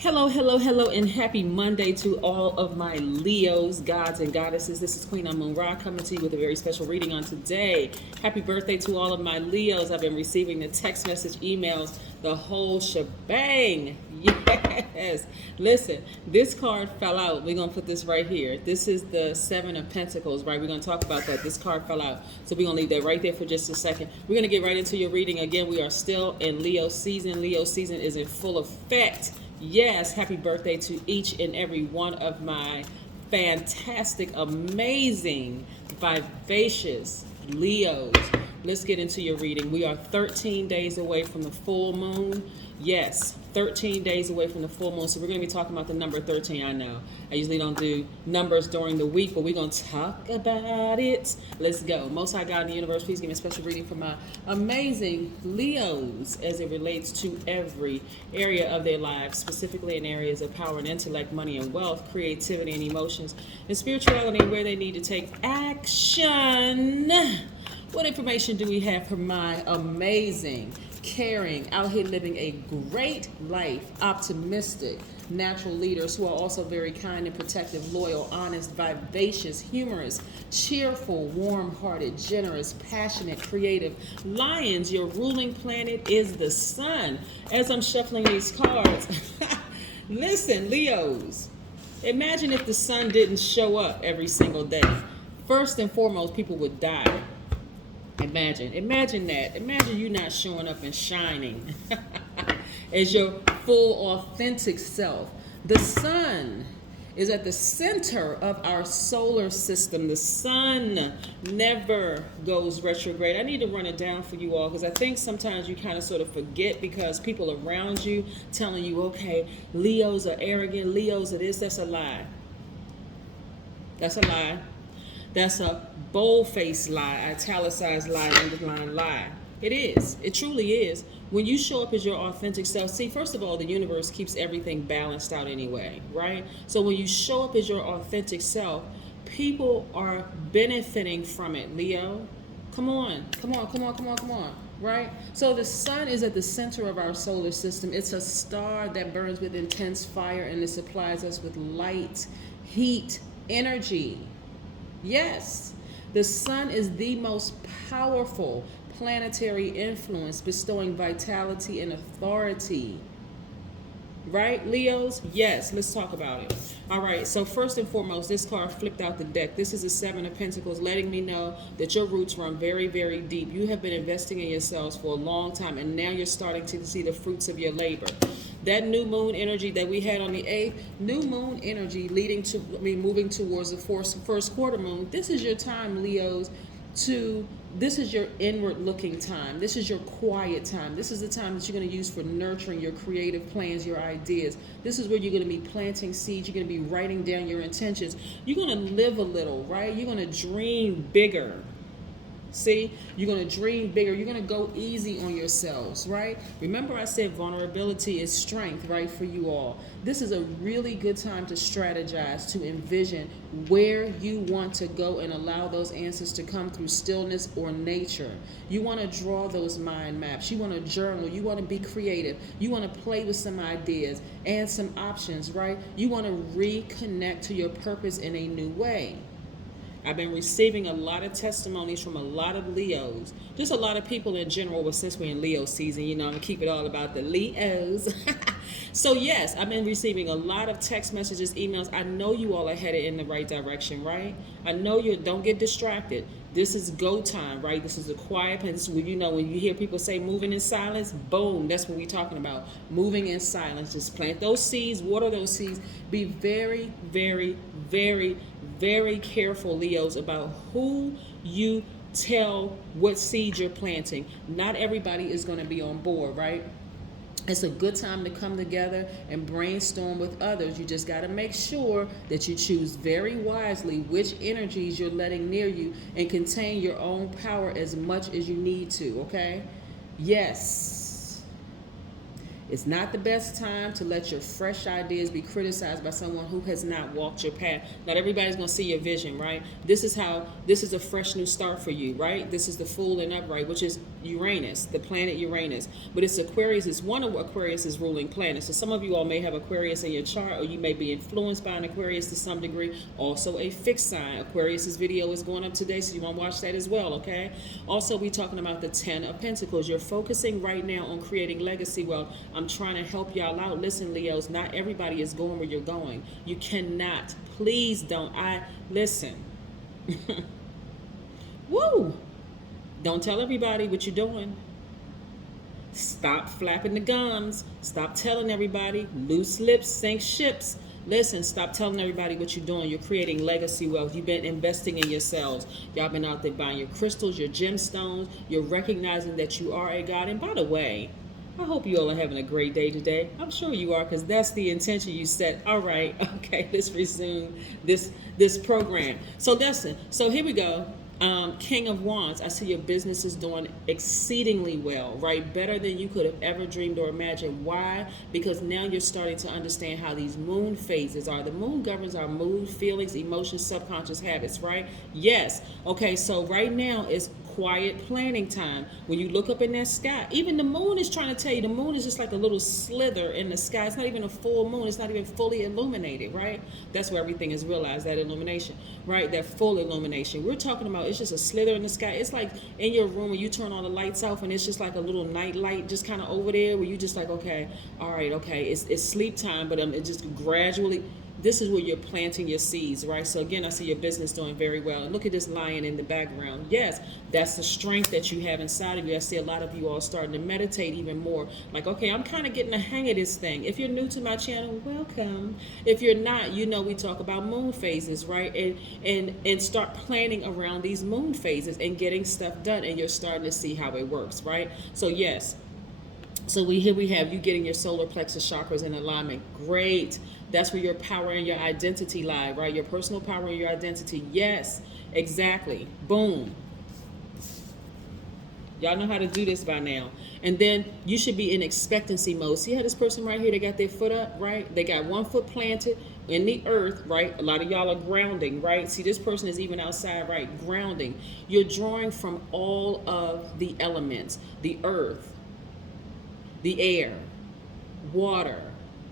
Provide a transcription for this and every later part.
Hello, hello, hello, and happy Monday to all of my Leos, gods, and goddesses. This is Queen Amun Ra coming to you with a very special reading on today. Happy birthday to all of my Leos. I've been receiving the text message, emails, the whole shebang. Yes. Listen, this card fell out. We're going to put this right here. This is the Seven of Pentacles, right? We're going to talk about that. This card fell out. So we're going to leave that right there for just a second. We're going to get right into your reading. Again, we are still in Leo season. Leo season is in full effect. Yes, happy birthday to each and every one of my fantastic, amazing, vivacious Leos. Let's get into your reading. We are 13 days away from the full moon. Yes, 13 days away from the full moon. So we're going to be talking about the number 13. I know I usually don't do numbers during the week, but we're going to talk about it. Let's go. Most High God in the universe, please give me a special reading for my amazing Leos as it relates to every area of their lives, specifically in areas of power and intellect, money and wealth, creativity and emotions, and spirituality, and where they need to take action. What information do we have for my amazing, caring, out here living a great life, optimistic, natural leaders who are also very kind and protective, loyal, honest, vivacious, humorous, cheerful, warm-hearted, generous, passionate, creative? Lions, your ruling planet is the sun. As I'm shuffling these cards, listen, Leos, imagine if the sun didn't show up every single day. First and foremost, people would die. Imagine that. Imagine you not showing up and shining as your full, authentic self. The sun is at the center of our solar system. The sun never goes retrograde. I need to run it down for you all because I think sometimes you kind of sort of forget because people around you telling you, okay, Leos are arrogant, Leos are this. That's a lie. That's a lie. That's a bold-faced lie, italicized lie, underlined lie. It is. It truly is. When you show up as your authentic self, see, first of all, the universe keeps everything balanced out anyway, right? So when you show up as your authentic self, people are benefiting from it, Leo. Come on, right? So the sun is at the center of our solar system. It's a star that burns with intense fire, and it supplies us with light, heat, energy. Yes, the sun is the most powerful planetary influence, bestowing vitality and authority. Right, Leos? Yes, let's talk about it. All right, so first and foremost, this card flipped out the deck. This is a Seven of Pentacles, letting me know that your roots run very, very deep. You have been investing in yourselves for a long time, and now you're starting to see the fruits of your labor. That new moon energy that we had on the 8th, new moon energy leading to, moving towards the first quarter moon. This is your time, Leos, this is your inward looking time. This is your quiet time. This is the time that you're going to use for nurturing your creative plans, your ideas. This is where you're going to be planting seeds. You're going to be writing down your intentions. You're going to live a little, right? You're going to dream bigger. See, you're going to dream bigger. You're going to go easy on yourselves, right? Remember I said vulnerability is strength, right, for you all. This is a really good time to strategize, to envision where you want to go and allow those answers to come through stillness or nature. You want to draw those mind maps. You want to journal. You want to be creative. You want to play with some ideas and some options, right? You want to reconnect to your purpose in a new way. I've been receiving a lot of testimonies from a lot of Leos, just a lot of people in general, but since we're in Leo season, I'm going to keep it all about the Leos. So yes, I've been receiving a lot of text messages, emails. I know you all are headed in the right direction, right? I know don't get distracted. This is go time, right? This is a quiet place. This is where, when you hear people say moving in silence, boom, that's what we're talking about. Moving in silence. Just plant those seeds, water those seeds. Be very, very, very, very careful, Leos, about who you tell what seeds you're planting. Not everybody is going to be on board, right? It's a good time to come together and brainstorm with others. You just got to make sure that you choose very wisely which energies you're letting near you and contain your own power as much as you need to, okay? Yes. It's not the best time to let your fresh ideas be criticized by someone who has not walked your path. Not everybody's going to see your vision, right? This is a fresh new start for you, right? This is the full and upright, which is Uranus, the planet Uranus. But it's Aquarius. It's one of Aquarius's ruling planets. So some of you all may have Aquarius in your chart, or you may be influenced by an Aquarius to some degree. Also a fixed sign. Aquarius's video is going up today, so you want to watch that as well, okay? Also, we're talking about the 10 of Pentacles. You're focusing right now on creating legacy wealth. I'm trying to help y'all out. Listen, Leos, not everybody is going where you're going. You cannot. Please don't. Listen. Woo! Don't tell everybody what you're doing. Stop flapping the gums. Stop telling everybody. Loose lips sink ships. Listen, stop telling everybody what you're doing. You're creating legacy wealth. You've been investing in yourselves. Y'all been out there buying your crystals, your gemstones. You're recognizing that you are a god. And by the way, I hope you all are having a great day today. I'm sure you are, because that's the intention you set. All right, okay, let's resume this program. So listen, so here we go. King of Wands, I see your business is doing exceedingly well, right? Better than you could have ever dreamed or imagined. Why? Because now you're starting to understand how these moon phases are. The moon governs our mood, feelings, emotions, subconscious habits, right? Yes. Okay, so right now is quiet planning time. When you look up in that sky, even the moon is trying to tell you, the moon is just like a little slither in the sky. It's not even a full moon. It's not even fully illuminated, right? That's where everything is realized, that illumination, right? That full illumination. We're talking about, it's just a slither in the sky. It's like in your room when you turn all the lights off and it's just like a little night light just kind of over there where you just like, okay, all right, okay, it's sleep time, but it just gradually, this is where you're planting your seeds, right? So again, I see your business doing very well. And look at this lion in the background. Yes, that's the strength that you have inside of you. I see a lot of you all starting to meditate even more. Like, okay, I'm kind of getting the hang of this thing. If you're new to my channel, welcome. If you're not, you know we talk about moon phases, right? And start planning around these moon phases and getting stuff done. And you're starting to see how it works, right? So yes. So here we have you getting your solar plexus chakras in alignment. Great. That's where your power and your identity lie, right? Your personal power and your identity. Yes, exactly. Boom. Y'all know how to do this by now. And then you should be in expectancy mode. See how this person right here, they got their foot up, right? They got one foot planted in the earth, right? A lot of y'all are grounding, right? See, this person is even outside, right? Grounding. You're drawing from all of the elements, the earth, the air, water,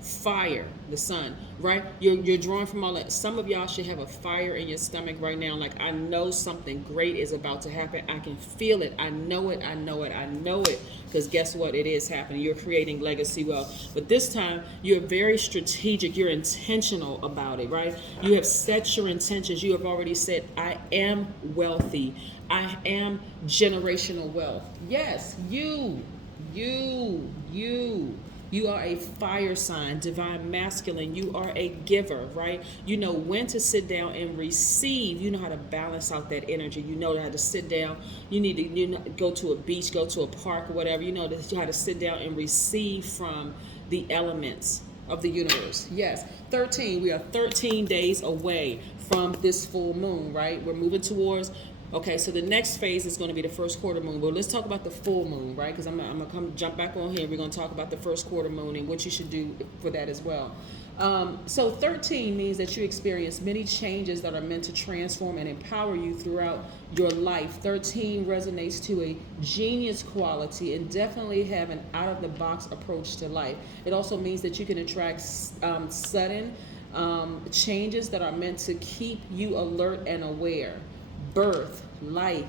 fire, the sun, right? You're drawing from all that. Some of y'all should have a fire in your stomach right now. Like, I know something great is about to happen. I can feel it. I know it. I know it. I know it. Because guess what? It is happening. You're creating legacy wealth. But this time, you're very strategic. You're intentional about it, right? You have set your intentions. You have already said, I am wealthy. I am generational wealth. Yes, you are a fire sign, divine masculine. You are a giver, right? You know when to sit down and receive. You know how to balance out that energy. You know how to sit down. You need to go to a beach, go to a park or whatever. You know how to sit down and receive from the elements of the universe. Yes, 13. We are 13 days away from this full moon, right? We're moving towards. Okay, so the next phase is going to be the first quarter moon. But let's talk about the full moon, right? Because I'm going to jump back on here. We're going to talk about the first quarter moon and what you should do for that as well. So 13 means that you experience many changes that are meant to transform and empower you throughout your life. 13 resonates to a genius quality and definitely have an out-of-the-box approach to life. It also means that you can attract sudden changes that are meant to keep you alert and aware. Birth, life,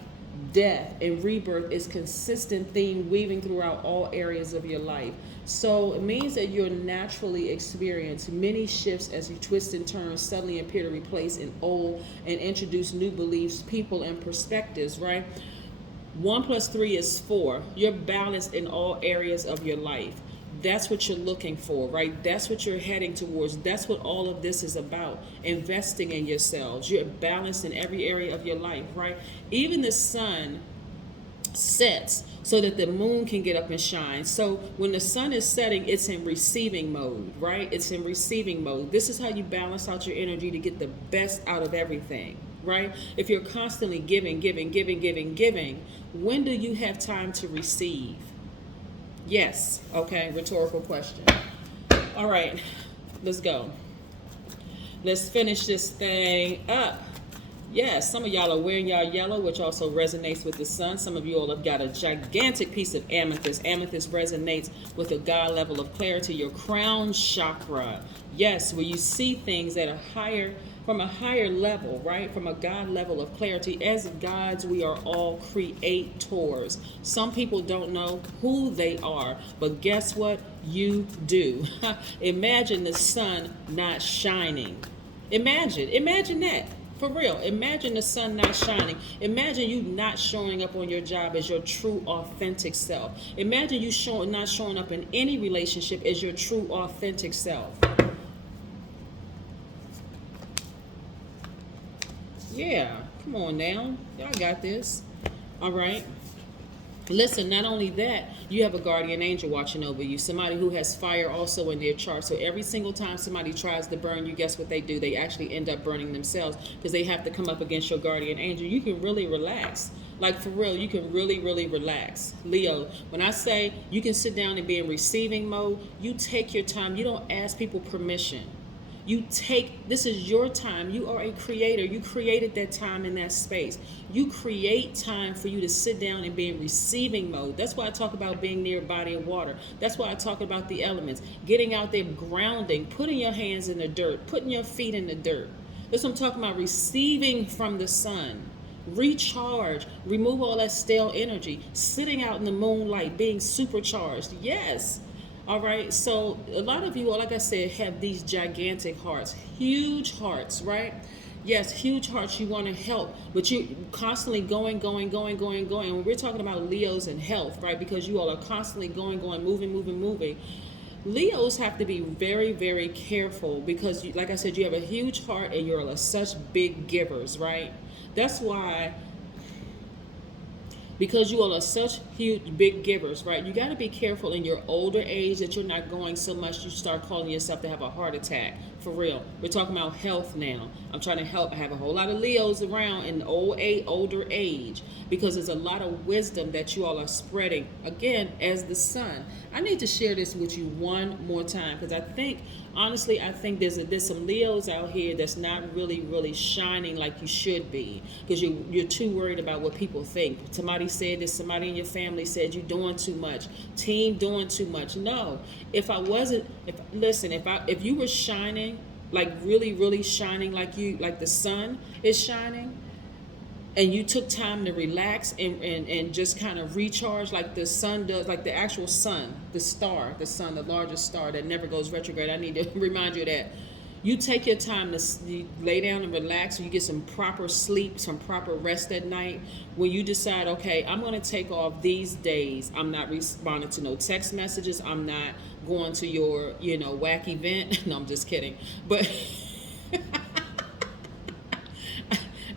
death, and rebirth is consistent theme weaving throughout all areas of your life. So it means that you'll naturally experience many shifts as you twist and turn, suddenly appear to replace an old and introduce new beliefs, people, and perspectives, right? 1 + 3 is 4. You're balanced in all areas of your life. That's what you're looking for, right? That's what you're heading towards. That's what all of this is about. Investing in yourselves. You're balanced in every area of your life, right? Even the sun sets so that the moon can get up and shine. So when the sun is setting, it's in receiving mode, right? It's in receiving mode. This is how you balance out your energy to get the best out of everything, right? If you're constantly giving, when do you have time to receive? Yes. Okay, rhetorical question. All right, let's go. Let's finish this thing up. Yes, some of y'all are wearing y'all yellow, which also resonates with the sun. Some of you all have got a gigantic piece of amethyst. Amethyst resonates with a God level of clarity, your crown chakra. Yes, where you see things at a higher, from a higher level, right? From a God level of clarity. As gods, we are all creators. Some people don't know who they are, but guess what? You do. Imagine the sun not shining. Imagine that. For real, imagine the sun not shining. Imagine you not showing up on your job as your true, authentic self. Imagine you not showing up in any relationship as your true, authentic self. Yeah, come on now. Y'all got this. All right. Listen, not only that, you have a guardian angel watching over you, somebody who has fire also in their chart. So every single time somebody tries to burn you, guess what they do? They actually end up burning themselves because they have to come up against your guardian angel. You can really relax. Like, for real, you can really, really relax. Leo, when I say you can sit down and be in receiving mode, you take your time. You don't ask people permission. You take, this is your time. You are a creator. You created that time and that space. You create time for you to sit down and be in receiving mode. That's why I talk about being near a body of water. That's why I talk about the elements. Getting out there, grounding, putting your hands in the dirt, putting your feet in the dirt. That's what I'm talking about, receiving from the sun. Recharge, remove all that stale energy, sitting out in the moonlight, being supercharged. Yes. All right, so a lot of you, like I said, have these gigantic hearts, huge hearts, right? Yes, huge hearts, you want to help, but you constantly going. When we're talking about Leos and health, right? Because you all are constantly going, moving. Leos have to be very, very careful because, like I said, you have a huge heart and you're such big givers, right? That's why, because you all are such huge, big givers, right? You got to be careful in your older age that you're not going so much you start calling yourself to have a heart attack. For real. We're talking about health now. I'm trying to help. I have a whole lot of Leos around in older age because there's a lot of wisdom that you all are spreading, again, as the sun. I need to share this with you one more time because I think, honestly, I think there's some Leos out here that's not really shining like you should be because you're too worried about what people think. Somebody said this, somebody in your family said you're doing too much, team doing too much. No, if you were shining, like really shining like the sun is shining, and you took time to relax and just kind of recharge like the sun does, like the actual sun, the sun, the largest star that never goes retrograde. I need to remind you of that. You take your time to lay down and relax, and you get some proper sleep, some proper rest at night. When you decide, okay, I'm going to take off these days. I'm not responding to no text messages. I'm not going to your, whack event. No, I'm just kidding. But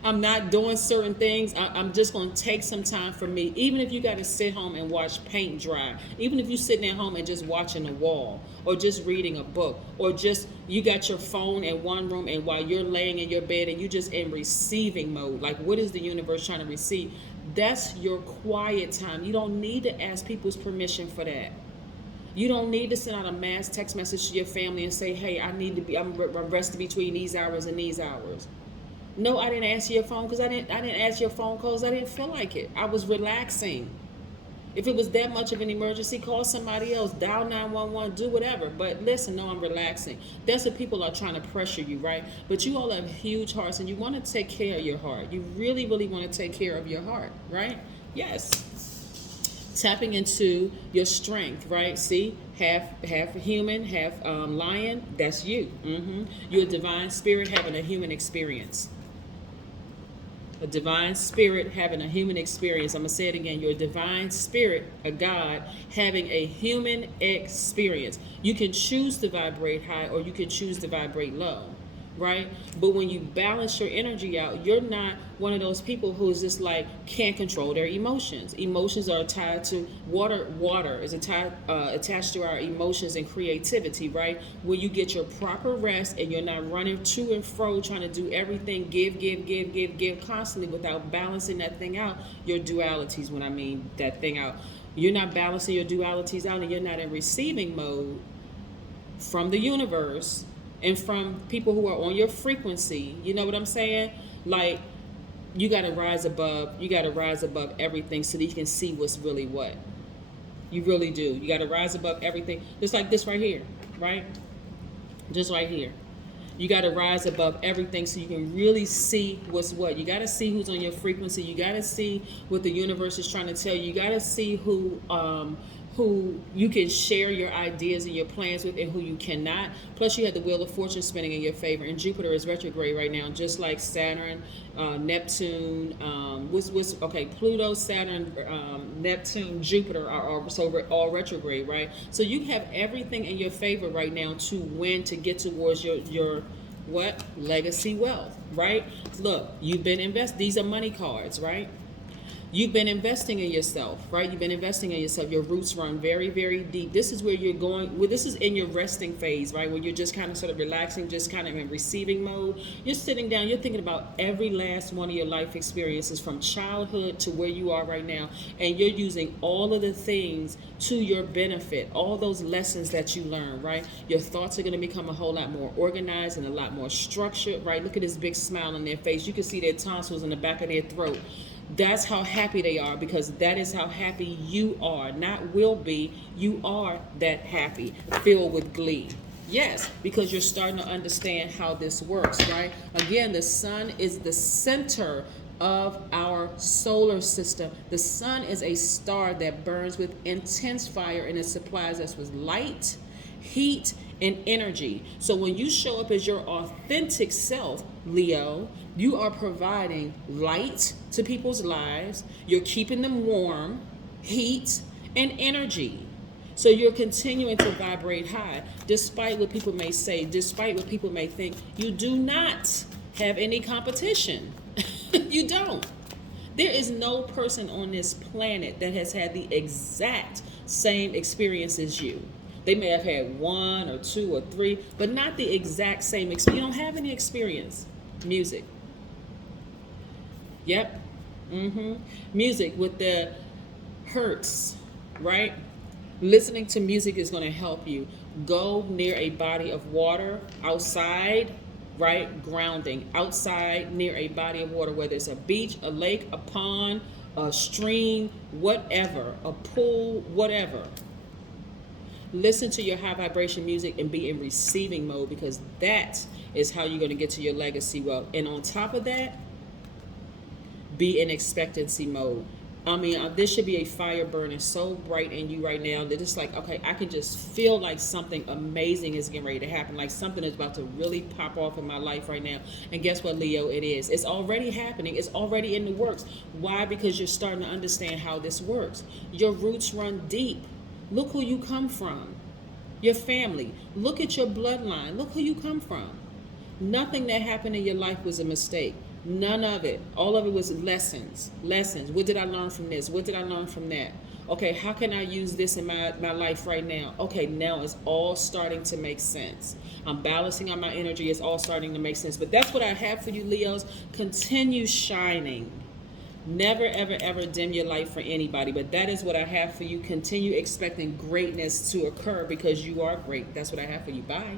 I'm not doing certain things. I'm just going to take some time for me. Even if you got to sit home and watch paint dry. Even if you're sitting at home and just watching a wall or just reading a book or just you got your phone in one room and while you're laying in your bed and you're just in receiving mode. Like, what is the universe trying to receive? That's your quiet time. You don't need to ask people's permission for that. You don't need to send out a mass text message to your family and say, hey, I'm resting between these hours and these hours. No, I didn't answer your phone because I didn't answer your phone calls. I didn't feel like it. I was relaxing. If it was that much of an emergency, call somebody else, dial 911, do whatever. But listen, no, I'm relaxing. That's what people are trying to pressure you, right? But you all have huge hearts and you want to take care of your heart. You really want to take care of your heart, right? Yes. Tapping into your strength, right? See, half human, half lion. That's you. You're a divine spirit having a human experience. A divine spirit having a human experience. I'm going to say it again. You're a divine spirit, a God, having a human experience. You can choose to vibrate high or you can choose to vibrate low, right? But when you balance your energy out, you're not one of those people who is just like can't control their emotions. Emotions are tied to water. Water is attached to our emotions and creativity, right? When you get your proper rest and you're not running to and fro trying to do everything, give constantly without balancing that thing out, your dualities, when I mean that thing out, You're not balancing your dualities out, and you're not in receiving mode from the universe and from people who are on your frequency. You know what I'm saying? Like, you got to rise above. You got to rise above everything so that you can see what's really what. You really do. You got to rise above everything. Just like this right here, right? Just right here. You got to rise above everything so you can really see what's what. You got to see who's on your frequency. You got to see what the universe is trying to tell you. You got to see who you can share your ideas and your plans with, and who you cannot. Plus, you have the wheel of fortune spinning in your favor, and Jupiter is retrograde right now, just like Saturn, Neptune. Pluto, Saturn, Neptune, Jupiter are all retrograde, right? So you have everything in your favor right now to win, to get towards your what? Legacy wealth, right? Look, you've been these are money cards, right? You've been investing in yourself, right? You've been investing in yourself. Your roots run very, very deep. This is where you're going. Well, this is in your resting phase, right? Where you're just kind of sort of relaxing, just kind of in receiving mode. You're sitting down. You're thinking about every last one of your life experiences from childhood to where you are right now. And you're using all of the things to your benefit, all those lessons that you learn, right? Your thoughts are going to become a whole lot more organized and a lot more structured, right? Look at this big smile on their face. You can see their tonsils in the back of their throat. That's how happy they are, because that is how happy you are. Not will be, you are that happy, filled with glee. Yes, because you're starting to understand how this works, right? Again, the sun is the center of our solar system. The sun is a star that burns with intense fire, and it supplies us with light, heat, and energy. So when you show up as your authentic self, Leo, you are providing light to people's lives. You're keeping them warm, heat, and energy. So you're continuing to vibrate high, despite what people may say, despite what people may think. You do not have any competition. You don't. There is no person on this planet that has had the exact same experience as you. They may have had 1 or 2 or 3, but not the exact same experience. You don't have any experience. Music. Yep. Music with the hertz, right? Listening to music is going to help you. Go near a body of water outside, right? Grounding. Outside near a body of water, whether it's a beach, a lake, a pond, a stream, whatever, a pool, whatever. Listen to your high vibration music and be in receiving mode, because that is how you're going to get to your legacy wealth. And on top of that, be in expectancy mode. I mean, this should be a fire burning so bright in you right now that it's like, okay, I can just feel like something amazing is getting ready to happen. Like something is about to really pop off in my life right now. And guess what, Leo? It is. It's already happening. It's already in the works. Why? Because you're starting to understand how this works. Your roots run deep. Look who you come from. Your family. Look at your bloodline. Look who you come from. Nothing that happened in your life was a mistake. None of it. All of it was lessons. Lessons. What did I learn from this? What did I learn from that? Okay, how can I use this in my life right now? Okay, now it's all starting to make sense. I'm balancing on my energy. It's all starting to make sense. But that's what I have for you, Leos. Continue shining. Never, ever, ever dim your light for anybody. But that is what I have for you. Continue expecting greatness to occur, because you are great. That's what I have for you. Bye.